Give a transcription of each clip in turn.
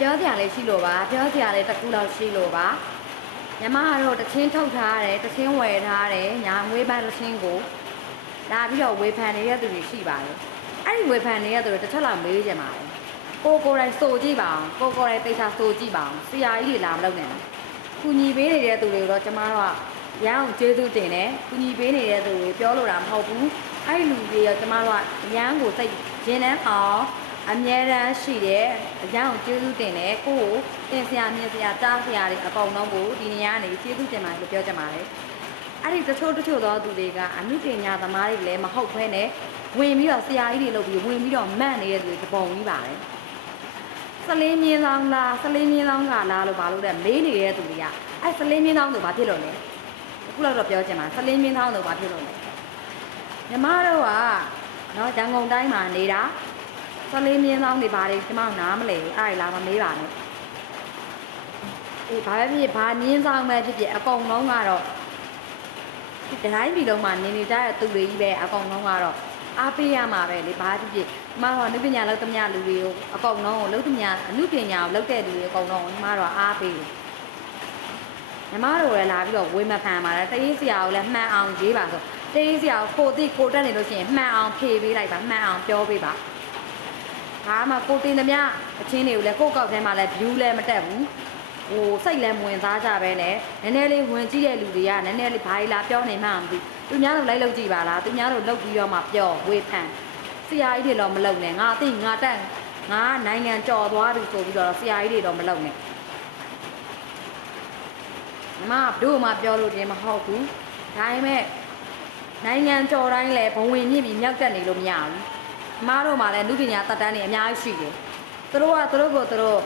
ပြောစရာလေးရှိလို့ပါပြောစရာလေးတစ်ခုလောက်ရှိလို့ပါညီမကတော့တချင်းထုတ်ထားတယ်တချင်းဝယ်ထားတယ်ညာငွေပန်းတချင်းကိုလာပြီးတော့ဝေဖန်နေတဲ့သူတွေရှိပါတယ်အဲ့ဒီဝေဖန်နေတဲ့သူတွေတစ်ချက်လောက်မေးကြပါလေကိုယ်တိုင်စိုးကြည့်ပါအောင်ကိုယ်တိုင်သိချာစိုးကြည့်ပါအောင်ဆရာကြီးတွေလာမလုပ်နဲ့ကူညီပေးနေတဲ့သူတွေတော့ကျမတို့ကရအောင်ကျေးဇူးတင်တယ်ကူညီပေးနေတဲ့သူတွေပြောလို့တာမဟုတ်ဘူးအဲ့ဒီလူတွေရောကျမတို့ကရမ်းကိုစိတ်ရင်းနှန်းအောင်အမြဲတမ်းရှိတယ်အကြောင်းကျေးဇူးတင်တယ်ကိုကိုတင်ဆရာမြင်ဆရာတားဆရာတွေအကုန်လုံးကိုဒီနေရာကနေကျေးဇူးတင်ပါတယ်လို့ပြောချင်ပါတယ်အဲ့ဒီတချို့သောသူတွေကအမှုပညာသမားတွေလည်းမဟုတ်ဘဲနဲ့ဝင်ပြီးတော့ဆရာကြီးတွေလုပ်ပြီးဝင်ပြီးတော့မန့်နေတဲ့သူတွေတပုံကြီးပါတယ်စလင်းမြင်းလောင်းလားစလင်းမြင်းလောင်းကလားလို့ဘာလို့လဲမေးနေတဲ့သူတွေကအဲ့စလင်းမြင်းလောင်းတို့ဘာဖြစ်လို့လဲအခုတော့ပြောချင်ပါစလင်းမြင်းလောင်းတို့ဘာဖြစ်လို့လဲညီမတို့ကနော်ရန်ကုန်တိုင်းမှာနေတာစလင်းမြင်းလောင်းတွေဘာတွေကျမနားမလဲအဲ့လာမမေးပါနဲ့အေးဘာပဲဖြစ်ဘာမြင်းဆောင်ပဲဖြစ်ဖြစ်အကုန်လုံးကတော့ဒီတိုင်းပြည်လုံးမှာနေနေကြတဲ့သူတွေကြီးပဲအကုန်လုံးကတော့အားပေးရမှာပဲလေဘာဖြစ်ဖြစ်ကျမတို့ကနုပညာလောက်သမျှလူတွေကိုအကုန်လုံးကိုလောက်သမျှအနုပညာကိုလောက်တဲ့လူတွေအကုန်လုံးကိုကျမတို့ကအားပေးတယ်ညီမတို့လည်းလာပြီးတော့ဝေမခံပါတယ်တရေးစရာကိုလည်းမှန်အောင်ရေးပါဆိုတရေးစရာကိုကိုတက်နေလို့ရှိရင်မှန်အောင်ဖြေပေးလိုက်ပါမှန်အောင်ပြောပေးပါဒါမှကိုတင်သမျှအချင်းတွေကိုလည်းကိုကောက်ထဲမှာလည်း view လည်းမတက်ဘူးဟိုစိတ်လည်းမဝင်သားကြပဲနဲ့နည်းနည်းလေးဝင်ကြည့်တဲ့လူတွေကနည်းနည်းလေးဘာကြီးလားပြောနေမှမသိသူများတို့လိုက်လုပ်ကြည့်ပါလားသူများတို့လုပ်ပြီးတော့မှပြောဝေဖန်ဆရာကြီးတွေတော့မလုပ်နဲ့ငါသိငါတက်ငါနိုင်ငံကြော်သွားပြီဆိုပြီးတော့ဆရာကြီးတွေတော့မလုပ်နဲ့မတို့မှပြောလို့တင်မဟုတ်ဘူးဒါပေမဲ့နိုင်ငံကြော်တိုင်းလည်းဘဝင်မြင့်ပြီးမြောက်တက်နေလို့မရဘူးအမားတို့မှလည်းလူပညာတက်တန်းတွေအများကြီးရှိတယ်သူတို့ကသူတို့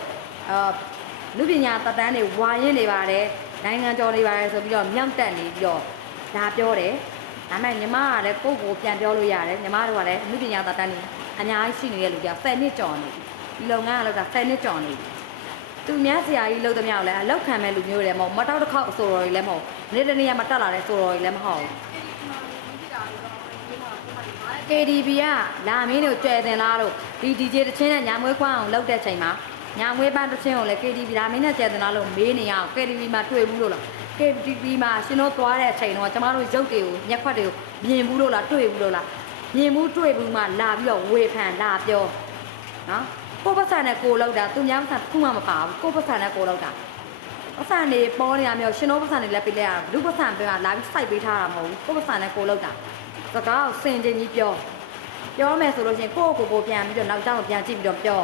လူပညာတက်တန်းတွေဝါရင်နေပါတယ်နိုင်ငံကျော်နေပါတယ်ဆိုပြီးတော့မြောက်တက်နေပြီးတော့ဒါပြောတယ်ဒါပေမဲ့ညီမကလည်းကိုယ့်ကိုပြန်ပြောလို့ရတယ်ညီမတို့ကလည်းလူပညာတက်တန်းတွေအများကြီးရှိနေတဲ့လူတွေက10နှစ်ကျော်နေပြီဒီလုပ်ငန်းကလောက်တာ10နှစ်ကျော်နေပြီသူများဆရာကြီးလုပ်သမျှကိုလည်းအလောက်ခံမဲ့လူမျိုးတွေလည်းမဟုတ်မတောက်တစ်ခေါက်အဆိုတော်တွေလည်းမဟုတ်နေ့တနေ့ကမတက်လာတဲ့ဆိုတော်တွေလည်းမဟုတ်KDB ကလာမင်းတို့ကြွယ်တင်လားလို့ဒီ DJ တချင်းနဲ့ညာမွေးခွန်းအောင်လုပ်တဲ့ချိန်မှာညာမွေးပန်းတချင်းကိုလည်း KDB လာမင်းနဲ့ကြွယ်တင်လားလို့မေးနေအောင် KDB မှာတွေ့ဘူးလို့လား KDB မှာရှင်တို့သွားတဲ့အချိန်တော့ကျမတို့ရုပ်တွေကိုမျက်ခွက်တွေကိုမြင်ဘူးလို့လားတွေ့ဘူးလို့လားမြင်ဘူးတွေ့ဘူးမှလာပြီးတော့ဝေဖန်လာပြောနော်ကိုယ်ပတ်စံနဲ့ကိုလောက်တာသူများပတ်စံတစ်ခုမှမပါဘူးကိုယ်ပတ်စံနဲ့ကိုလောက်တာပတ်စံနေပေါ်နေရမျိုးရှင်တို့ပတ်စံနေလည်းပေးလိုက်ရလူပတ်စံပေးကလာပြီးစိုက်ပေးထားတာမဟုတ်ဘူးကိုယ်ပတ်စံနဲ့ကိုလောက်တာစကားကိုစင်တင်ကြီးပြောမယ်ဆိုလို့ရှိရင်ကိုယ့်ကိုယ်ပြန်ပြီးတော့နောက်ကျောင်းကိုပြန်ကြည့်ပြီးတော့ပြော